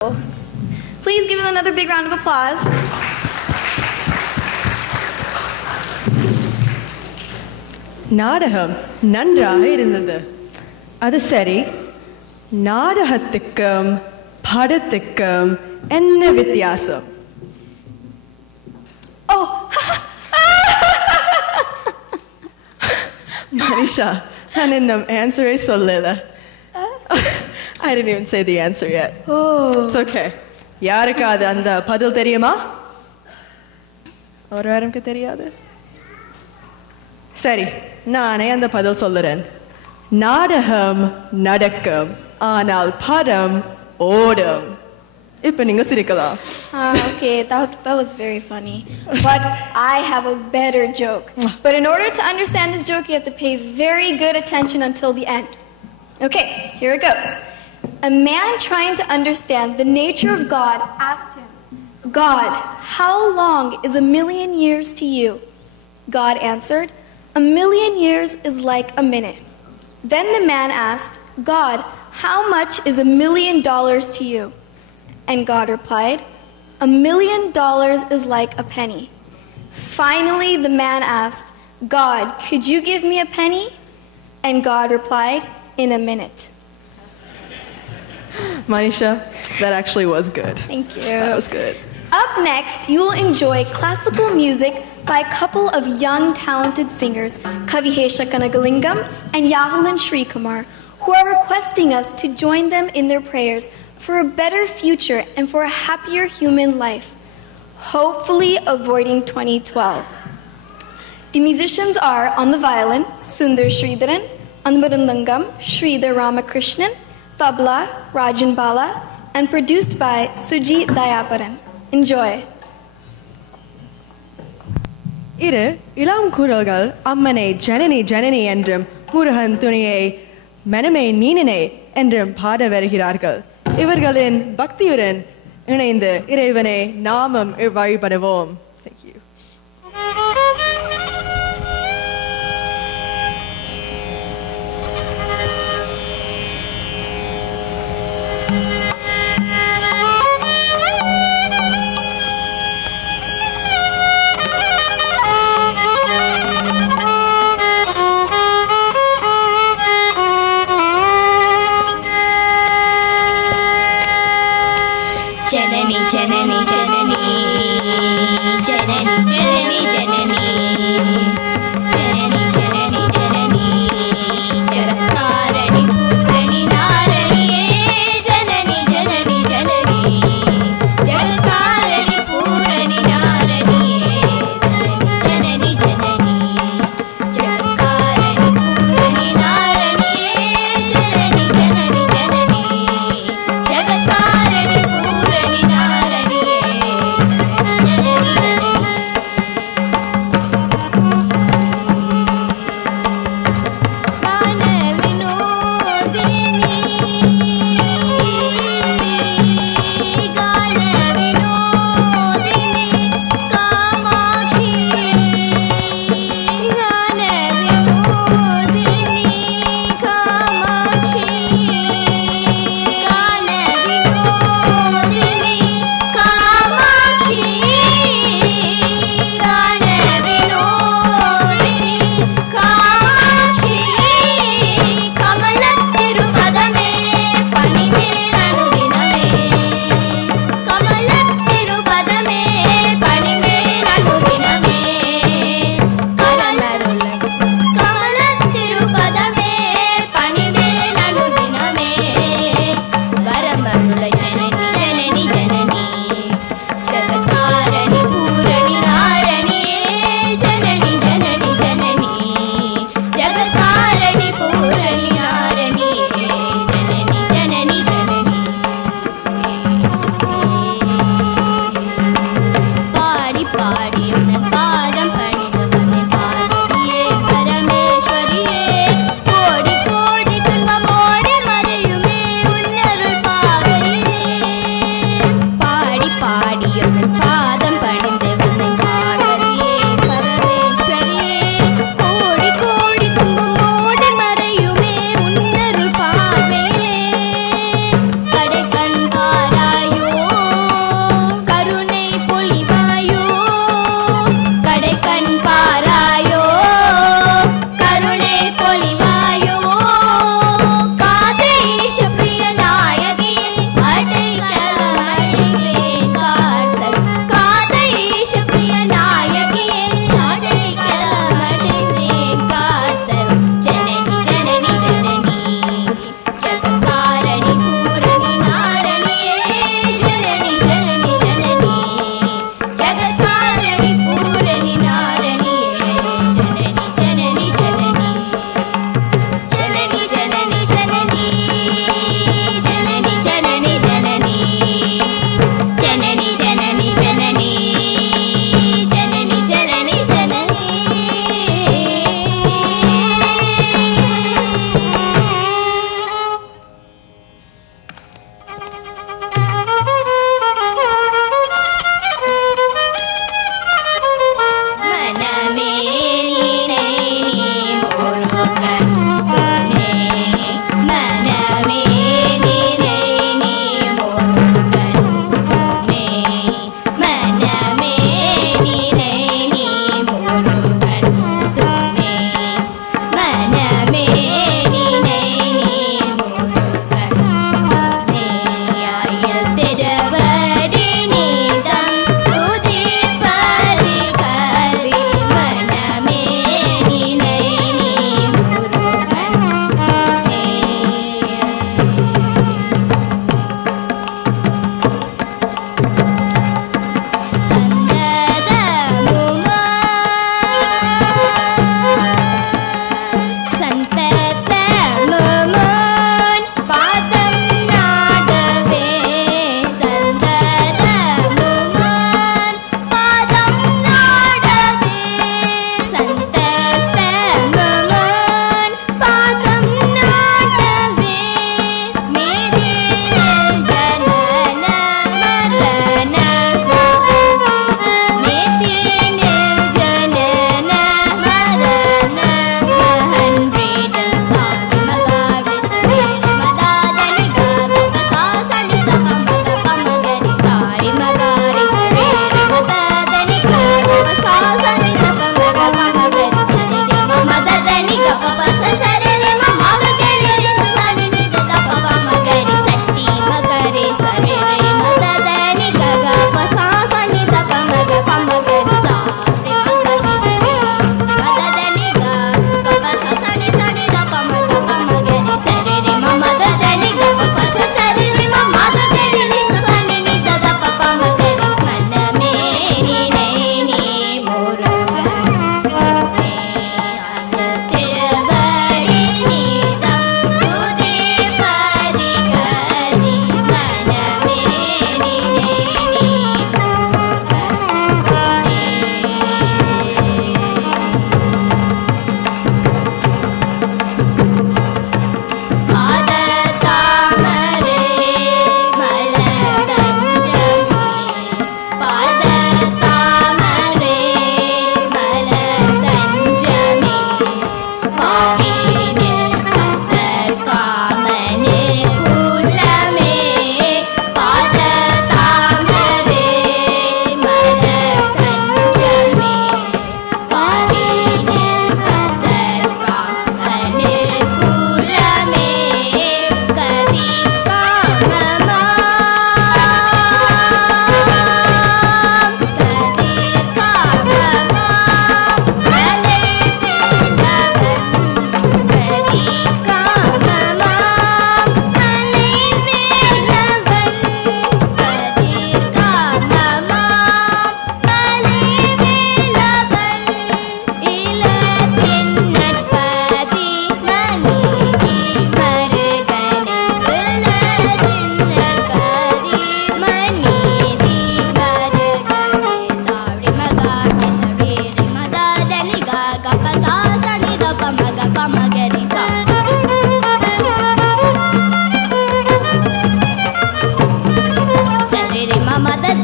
Please give them another big round of applause. நாடகம் நன்றாக இருந்தது. அது சரி, நாடகத்துக்கும் படத்துக்கும் என்ன வித்தியாசம்? Oh. Manisha, நான் இன்னும் answer-ஐ சொல்லல. I didn't even say the answer yet. Oh. It's okay. யாருக்காவது அந்த பதில் தெரியுமா? ஒரு யாருக்கு தெரியாது? சரி, நானே அந்த பதில் சொல்லுறேன். நாடகம் நடக்கும், ஆனால் படம் ஓடும். இப்போ நீங்க சிரிக்கலாம். Okay, that was very funny. But I have a better joke. But in order to understand this joke, you have to pay very good attention until the end. Okay, here it goes. A man trying to understand the nature of God asked him, God, how long is 1,000,000 years to you? God answered, 1,000,000 years is like a minute. Then the man asked, God, how much is $1,000,000 to you? And God replied, $1,000,000 is like a penny. Finally, the man asked, God, could you give me a penny? And God replied, in a minute. Manisha, that actually was good. Thank you. That was good. Up next, you will enjoy classical music by a couple of young, talented singers, Kavihesha Kanagalingam and Yahulan Srikumar, who are requesting us to join them in their prayers for a better future and for a happier human life, hopefully avoiding 2012. The musicians are on the violin, Sundar Sridharan, on the mridangam, Sridhar Ramakrishnan, tabla, Rajan Bala, and produced by Sujit Dayaparan. Enjoy. இரு இளம் குரல்கள் அம்மனை ஜனனி ஜனனி என்றும் முருகன் துணியை மனமே நீனனே என்றும் பாட வருகிறார்கள். இவர்களின் பக்தியுடன் இணைந்து இறைவனை நாமம் வழிபடுவோம். Thank you. जननी जननी जननी जननी जननी जननी जननी जननी जननी जगत्कारणि पूरणि नारणिये जननी जननी जननी जगत्कारणि पूरणि नारणिये जननी जननी जगत्कारणि पूरणि नारणिये जननी जननी जननी जगत्कारणि पूरणि नारणिये जननी जननी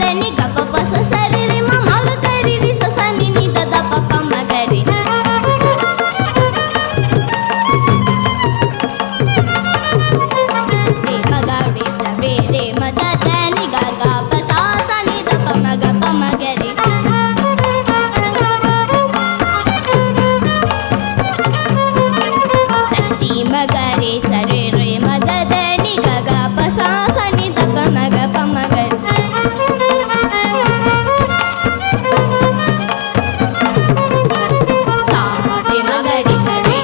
దని గప పస సరి రి మ మగ గరి రి స స ని ని ద ద ప ప మ గరి రే మ గ రి స రే రే మ ద ద ని గ గ ప స స ని ద ప మ గ గరి సట్టి మ గ రి స రే రే మ ద ద ని గ గ ప స స ని ద ప మ గ గరి సా రే మ గ రి స రే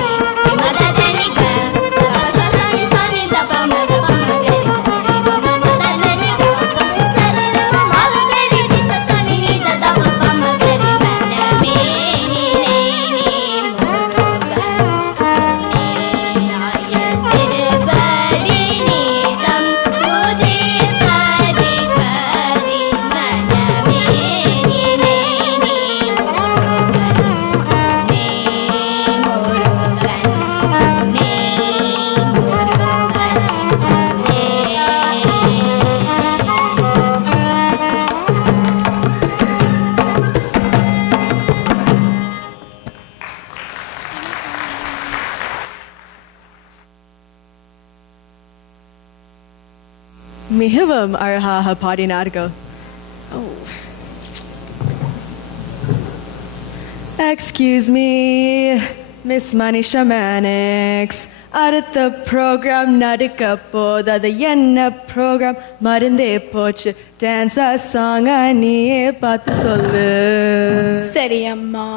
రే మ ద ద ని గ గ ప స స ని స ని ద ప మ గ గరి స రే మ మ మ ద ద ని గ ప స స రి ర మ మ గ గరి రి స స ని ని ద ద ప ప మ గరి మ న మే ని నే ని ము గ నే ఆయ తిరుబడి ని దం తుది పరి కరి మ న మే ని నే ని ము గ నే మురుగన్ నే Mihavam Arha Padinargo. Oh. Excuse me, Miss Manisha Mannix. At the program Nadikapo, the Yenna program Marinde Poch, dance a song I need but the சரி அம்மா.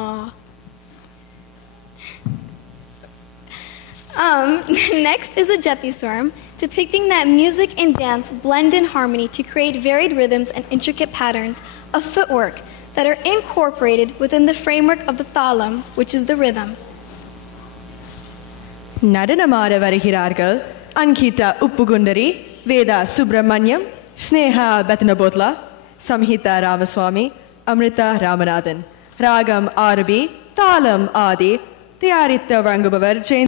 Next is a Jati Swarm, depicting that music and dance blend in harmony to create varied rhythms and intricate patterns of footwork that are incorporated within the framework of the thalam, which is the rhythm. நடனமாட வருகிறார்கள் அன்கிதா உப்புகுண்டரி, வேதா சுப்பிரமணியம், ஸ்னேகா பெத்தனபோத்லா, சம்ஹிதா ராமசுவாமி, அமிர்தா ராமநாதன். ராகம் ஆரபி, தாளம் ஆதி, தயாரித்து வழங்குபவர் ஜெயந்த்